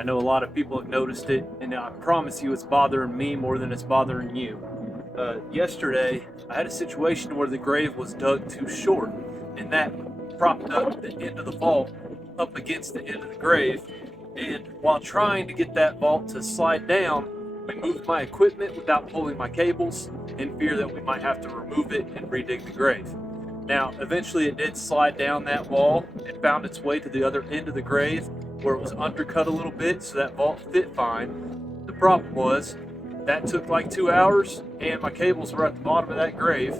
I know a lot of people have noticed it, and I promise you it's bothering me more than it's bothering you. Yesterday, I had a situation where the grave was dug too short, and that propped up the end of the vault up against the end of the grave. And while trying to get that vault to slide down, we moved my equipment without pulling my cables in fear that we might have to remove it and redig the grave. Now, eventually it did slide down that wall and found its way to the other end of the grave where it was undercut a little bit so that vault fit fine. The problem was that took like 2 hours and my cables were at the bottom of that grave,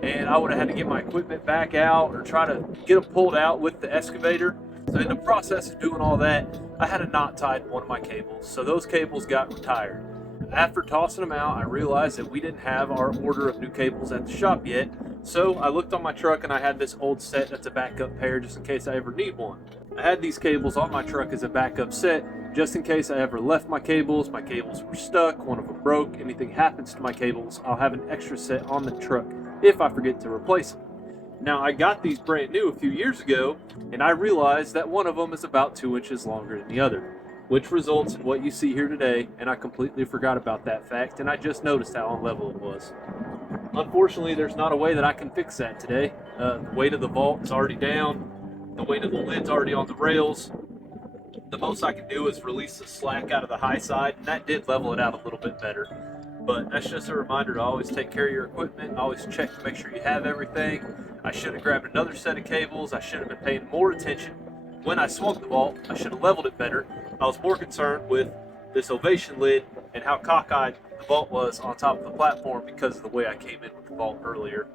and I would have had to get my equipment back out or try to get them pulled out with the excavator. So in the process of doing all that, I had a knot tied to one of my cables, so those cables got retired. After tossing them out, I realized that we didn't have our order of new cables at the shop yet, so I looked on my truck and I had this old set that's a backup pair just in case I ever need one. I had these cables on my truck as a backup set just in case I ever left my cables were stuck, one of them broke, anything happens to my cables, I'll have an extra set on the truck if I forget to replace them. Now, I got these brand new a few years ago, and I realized that one of them is about 2 inches longer than the other, which results in what you see here today, and I completely forgot about that fact, and I just noticed how unlevel it was. Unfortunately, there's not a way that I can fix that today. The weight of the vault is already down, the weight of the lid's already on the rails. The most I can do is release the slack out of the high side, and that did level it out a little bit better. But that's just a reminder to always take care of your equipment, always check to make sure you have everything. I should have grabbed another set of cables, I should have been paying more attention. When I swung the vault, I should have leveled it better. I was more concerned with this Ovation lid and how cockeyed the vault was on top of the platform because of the way I came in with the vault earlier.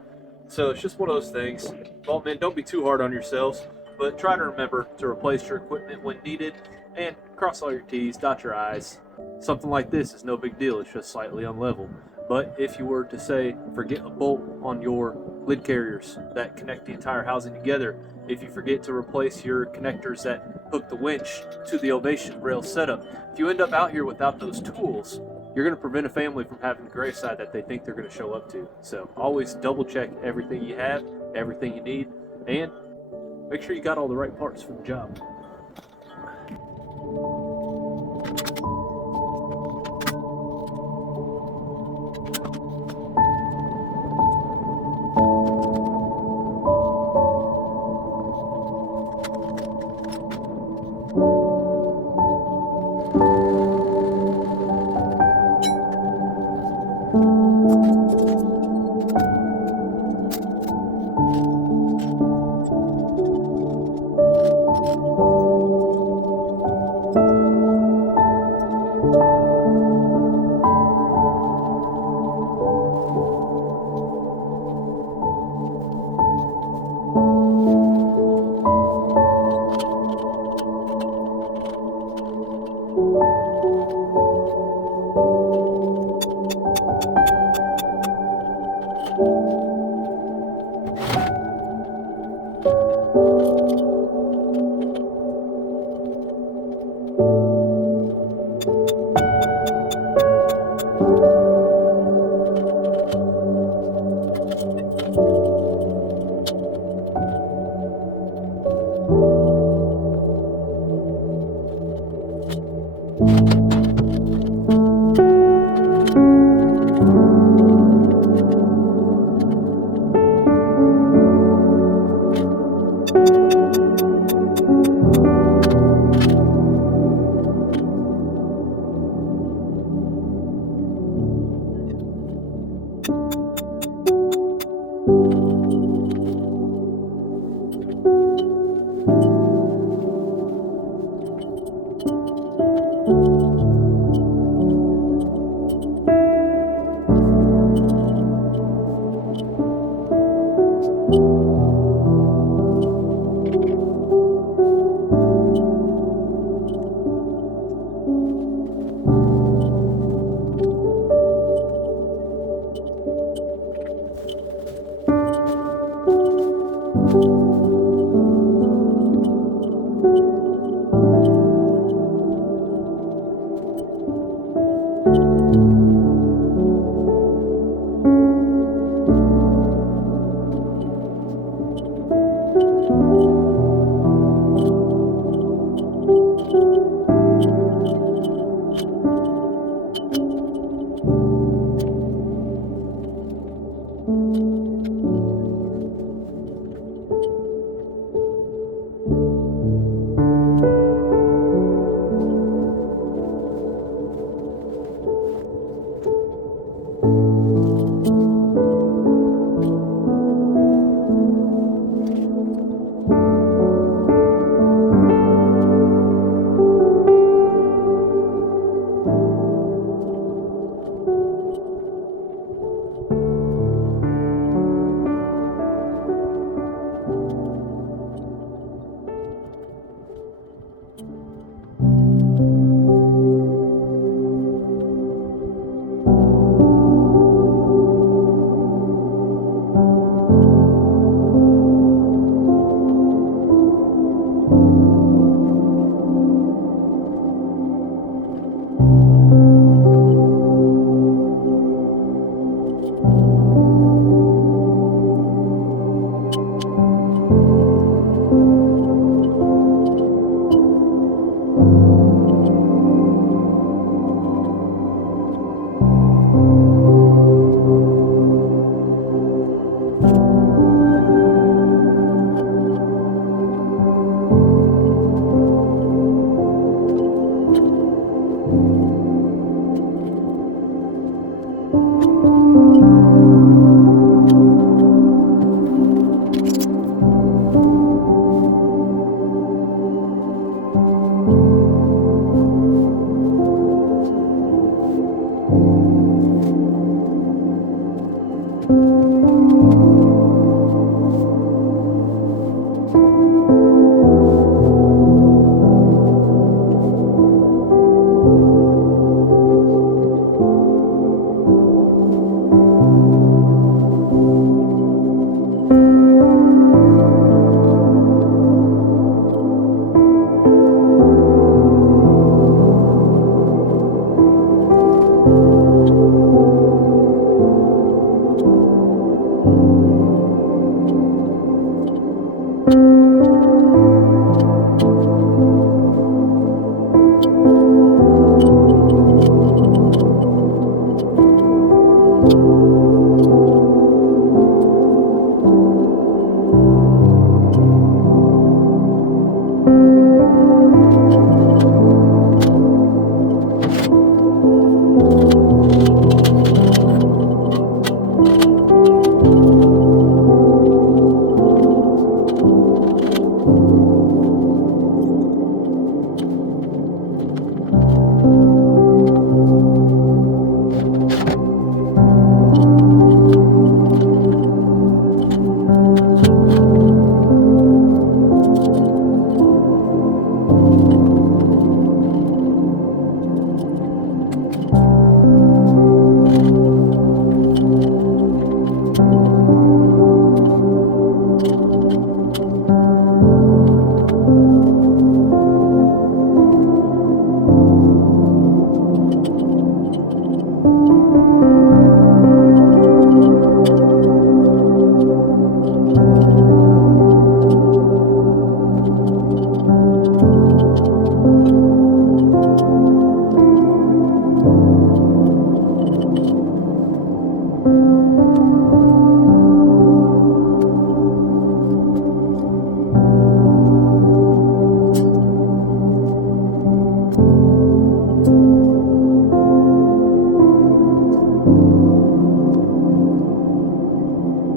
So it's just one of those things. Vaultmen, don't be too hard on yourselves, but try to remember to replace your equipment when needed and cross all your T's, dot your I's. Something like this is no big deal, it's just slightly unlevel. But if you were to say, forget a bolt on your lid carriers that connect the entire housing together, if you forget to replace your connectors that hook the winch to the Ovation rail setup, if you end up out here without those tools, you're going to prevent a family from having the graveside that they think they're going to show up to. So always double check everything you have, everything you need, and make sure you got all the right parts for the job.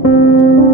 you.